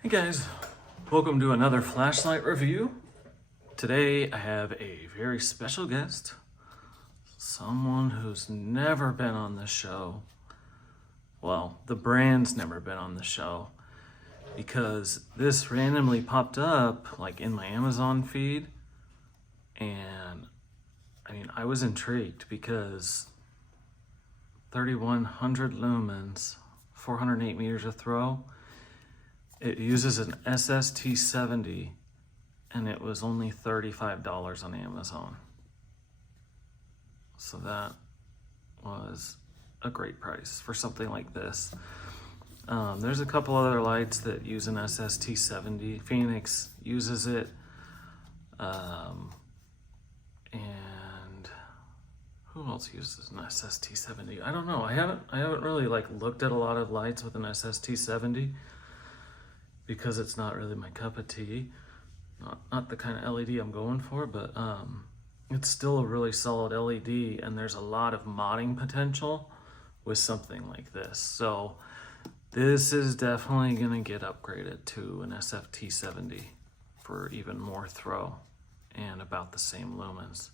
Hey guys, welcome to another flashlight review. Today I have a very special guest, someone who's never been on the show. Well, the brand's never been on the show because this randomly popped up like in my Amazon feed, and I was intrigued because 3100 lumens, 408 meters of throw. It uses an Sft70 and it was only $35 on Amazon. So that was a great price for something like this. There's a couple other lights that use an Sft70. Phoenix uses it. And who else uses an Sft70? I don't know. I haven't really looked at a lot of lights with an Sft70 because it's not really my cup of tea. Not the kind of LED I'm going for, but it's still a really solid LED, and there's a lot of modding potential with something like this. So this is definitely gonna get upgraded to an Sft70 for even more throw and about the same lumens.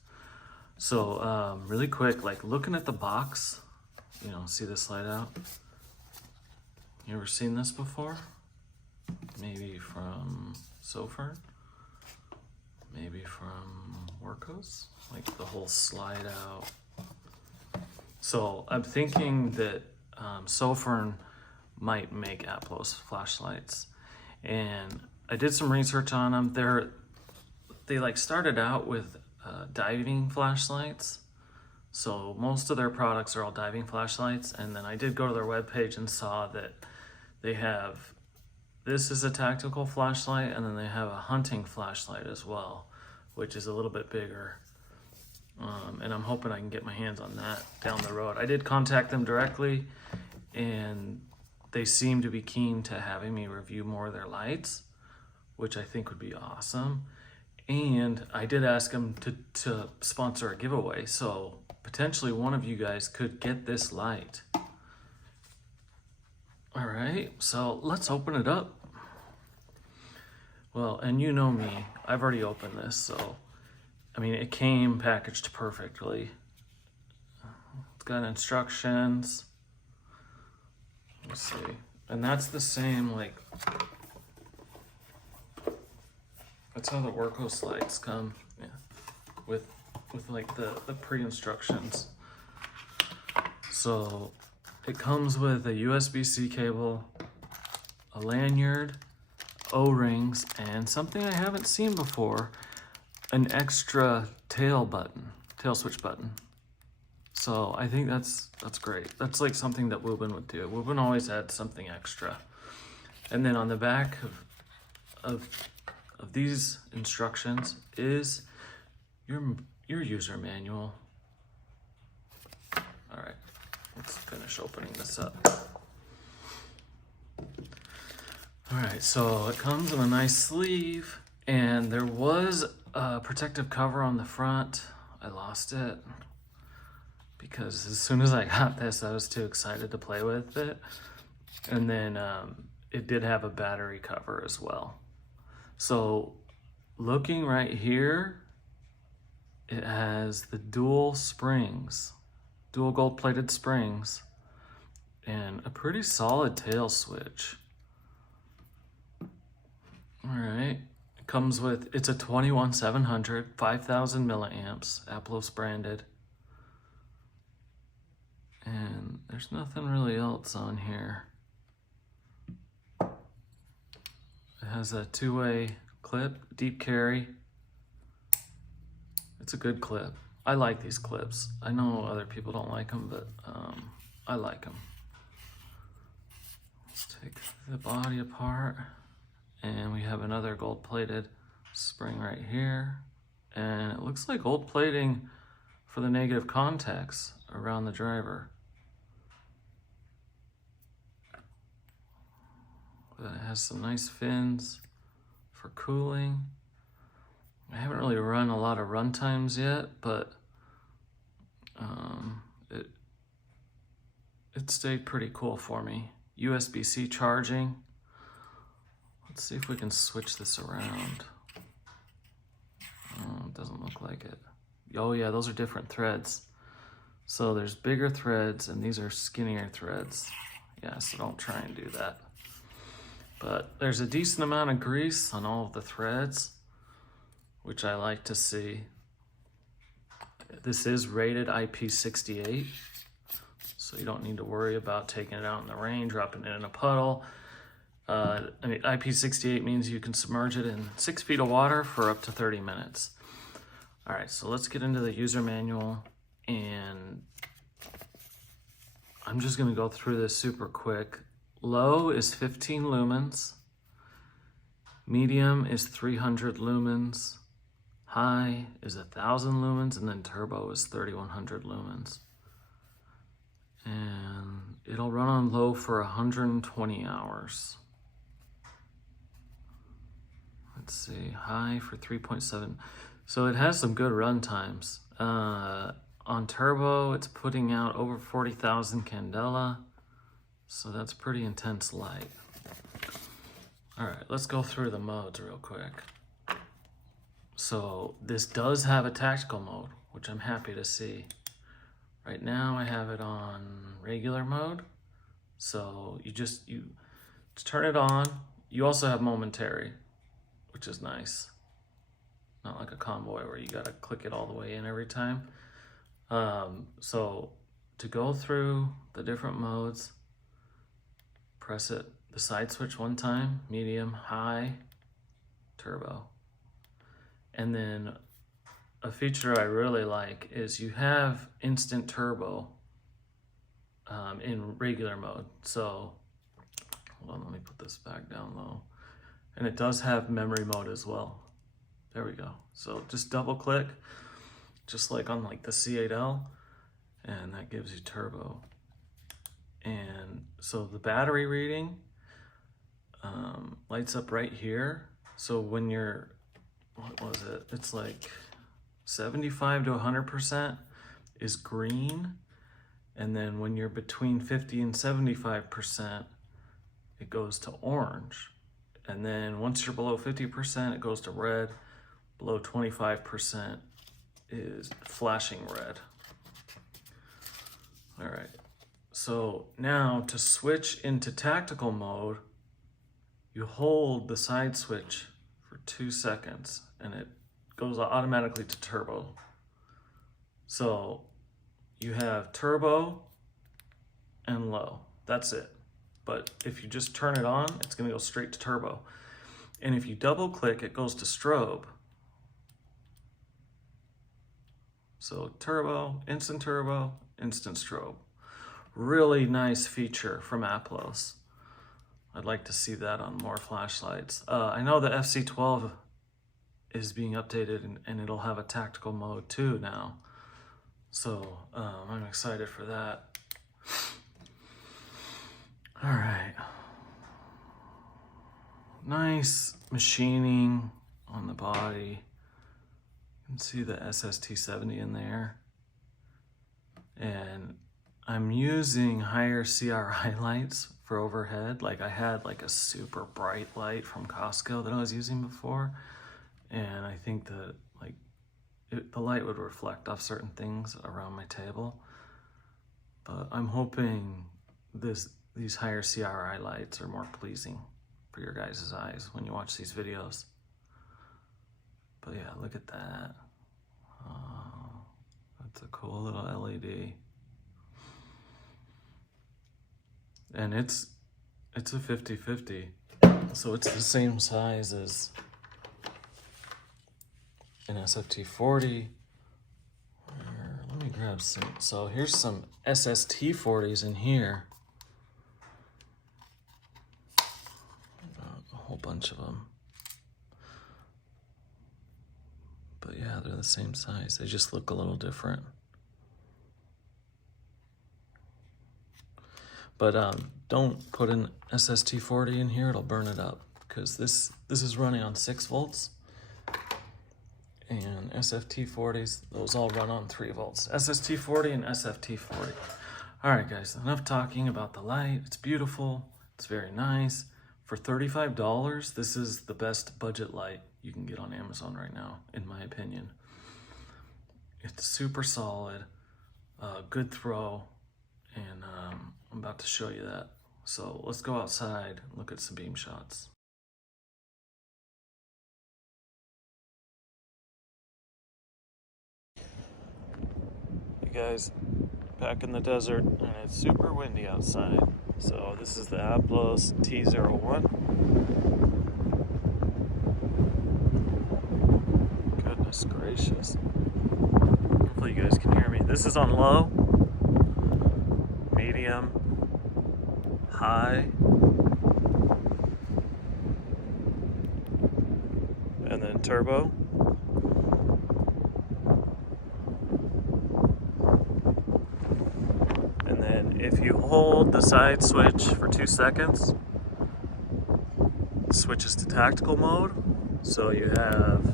So really quick, looking at the box, see this light out? You ever seen this before? Maybe from Sofern, maybe from Workos, like the whole slide out. So I'm thinking that Sofern might make Aplos flashlights, and I did some research on them. They started out with diving flashlights, so most of their products are all diving flashlights. And then I did go to their webpage and saw that they have, this is a tactical flashlight, and then they have a hunting flashlight as well, which is a little bit bigger. And I'm hoping I can get my hands on that down the road. I did contact them directly, and they seem to be keen to having me review more of their lights, which I think would be awesome. And I did ask them to sponsor a giveaway, so potentially one of you guys could get this light. All right, so let's open it up. Well, and you know me, I've already opened this, so it came packaged perfectly. It's got instructions. Let's see, and that's the same, that's how the Workos lights come, yeah, with the pre-instructions. So it comes with a USB-C cable, a lanyard, O-rings, and something I haven't seen before, an extra tail switch button. So I think that's great. That's like something that Woobin would do. Woobin always had something extra. And then on the back of these instructions is your user manual. All right, let's finish opening this up. All right, so it comes in a nice sleeve, and there was a protective cover on the front. I lost it because as soon as I got this, I was too excited to play with it. And then it did have a battery cover as well. So looking right here, it has the dual gold-plated springs, and a pretty solid tail switch. All right, it comes with, it's a 21700, 5000 milliamps, Aplos branded. And there's nothing really else on here. It has a two-way clip, deep carry. It's a good clip. I like these clips. I know other people don't like them, but I like them. Let's take the body apart. And we have another gold-plated spring right here. And it looks like gold plating for the negative contacts around the driver. But it has some nice fins for cooling. I haven't really run a lot of run times yet, but it stayed pretty cool for me. USB-C charging. Let's see if we can switch this around. Oh, it doesn't look like it. Oh yeah, those are different threads. So there's bigger threads and these are skinnier threads. Yeah, so don't try and do that. But there's a decent amount of grease on all of the threads, which I like to see. This is rated IP68, so you don't need to worry about taking it out in the rain, dropping it in a puddle. I mean, IP68 means you can submerge it in 6 feet of water for up to 30 minutes. All right, so let's get into the user manual, and I'm just gonna go through this super quick. Low is 15 lumens, medium is 300 lumens, high is 1,000 lumens, and then turbo is 3,100 lumens. And it'll run on low for 120 hours. Let's see, high for 3.7. So it has some good run times. On turbo, it's putting out over 40,000 candela. So that's pretty intense light. All right, let's go through the modes real quick. So this does have a tactical mode, which I'm happy to see. Right now I have it on regular mode. So you just turn it on. You also have momentary, which is nice. Not like a convoy where you gotta click it all the way in every time. So to go through the different modes, press it, the side switch one time, medium, high, turbo. And then a feature I really like is you have instant turbo in regular mode. So hold on, let me put this back down low. And it does have memory mode as well. There we go. So just double click, just like on like the C8L, and that gives you turbo. And so the battery reading lights up right here. So when you're, what was it? It's like 75 to 100% is green. And then when you're between 50 and 75%, it goes to orange. And then once you're below 50%, it goes to red. Below 25% is flashing red. All right, so now to switch into tactical mode, you hold the side switch for 2 seconds and it goes automatically to turbo. So you have turbo and low, that's it. But if you just turn it on, it's gonna go straight to turbo. And if you double click, it goes to strobe. So turbo, instant strobe. Really nice feature from Aplos. I'd like to see that on more flashlights. I know the FC12 is being updated and it'll have a tactical mode too now. So I'm excited for that. All right. Nice machining on the body. You can see the Sft70 in there. And I'm using higher CRI lights for overhead. Like I had like a super bright light from Costco that I was using before. And I think that like the light would reflect off certain things around my table. But I'm hoping these higher CRI lights are more pleasing for your guys' eyes when you watch these videos. But yeah, look at that. Oh, that's a cool little LED. And it's a 50-50. So it's the same size as an Sft40. Let me grab some. So here's some SST40s in here. A whole bunch of them. But yeah, they're the same size. They just look a little different. But don't put an SST40 in here, it'll burn it up. Because this is running on 6 volts. And Sft40s, those all run on 3 volts. SST40 and Sft40. All right, guys, enough talking about the light. It's beautiful, it's very nice. For $35, this is the best budget light you can get on Amazon right now, in my opinion. It's super solid, good throw, and I'm about to show you that. So let's go outside and look at some beam shots. Hey guys, back in the desert, and it's super windy outside. So this is the Aplos T01. Goodness gracious. Hopefully you guys can hear me. This is on low, medium, high, and then turbo. And then if you hold the side switch for 2 seconds, it switches to tactical mode. So you have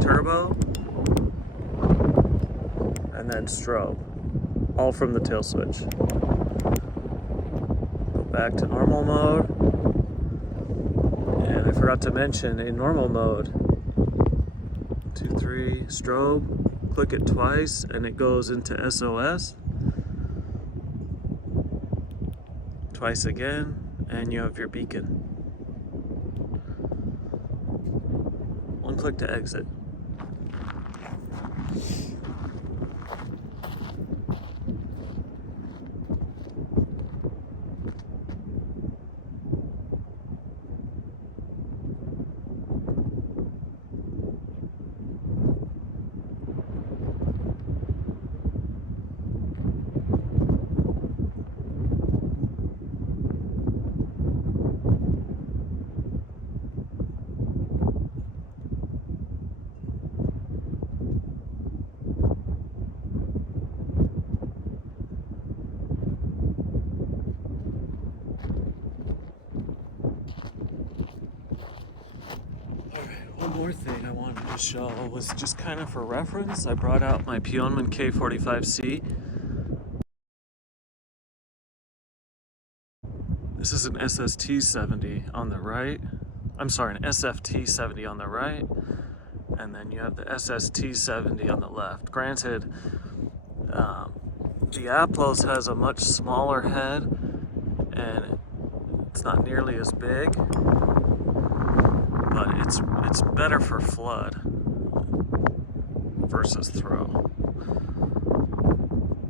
turbo and then strobe, all from the tail switch. Go back to normal mode. And I forgot to mention, in normal mode, 2, 3, strobe, click it twice and it goes into SOS. Twice again, and you have your beacon. One click to exit. One more thing I wanted to show was just kind of for reference. I brought out my Pioneman k45c. This is an ST70 on the right. I'm sorry, an Sft70 on the right. And then you have the Sft70 on the left. Granted, the Aplos has a much smaller head and it's not nearly as big, but it's better for flood versus throw.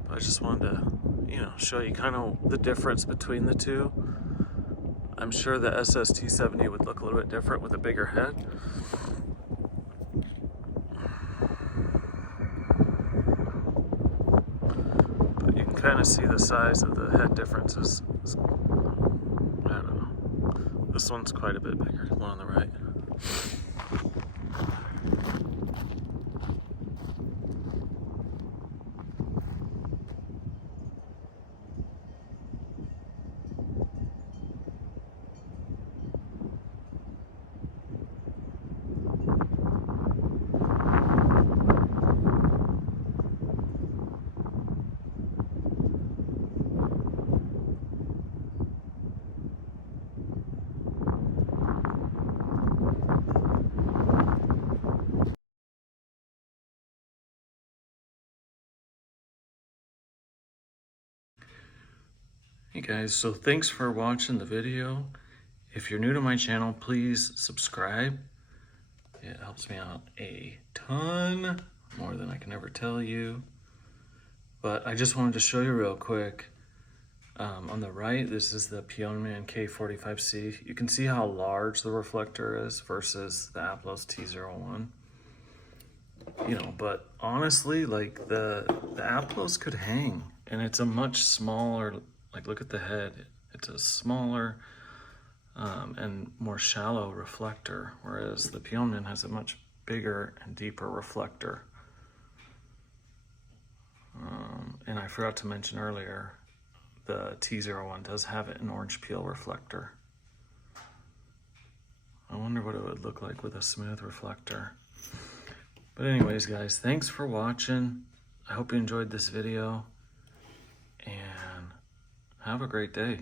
But I just wanted to, show you kind of the difference between the two. I'm sure the Sft70 would look a little bit different with a bigger head. But you can kind of see the size of the head differences. I don't know. This one's quite a bit bigger, the one on the right. Hey guys, so thanks for watching the video. If you're new to my channel, please subscribe. It helps me out a ton, more than I can ever tell you. But I just wanted to show you real quick. On the right, this is the Pioneman k45c. You can see how large the reflector is versus the Aplos T01. But honestly, like the Aplos could hang, and it's a much smaller. Like, look at the head. It's a smaller and more shallow reflector, whereas the Pioneman has a much bigger and deeper reflector. And I forgot to mention earlier, the T01 does have an orange peel reflector. I wonder what it would look like with a smooth reflector. But anyways, guys, thanks for watching. I hope you enjoyed this video, and have a great day.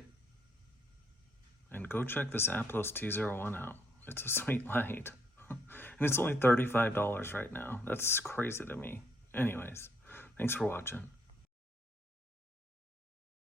And go check this Aplos T01 out. It's a sweet light. And it's only $35 right now. That's crazy to me. Anyways, thanks for watching.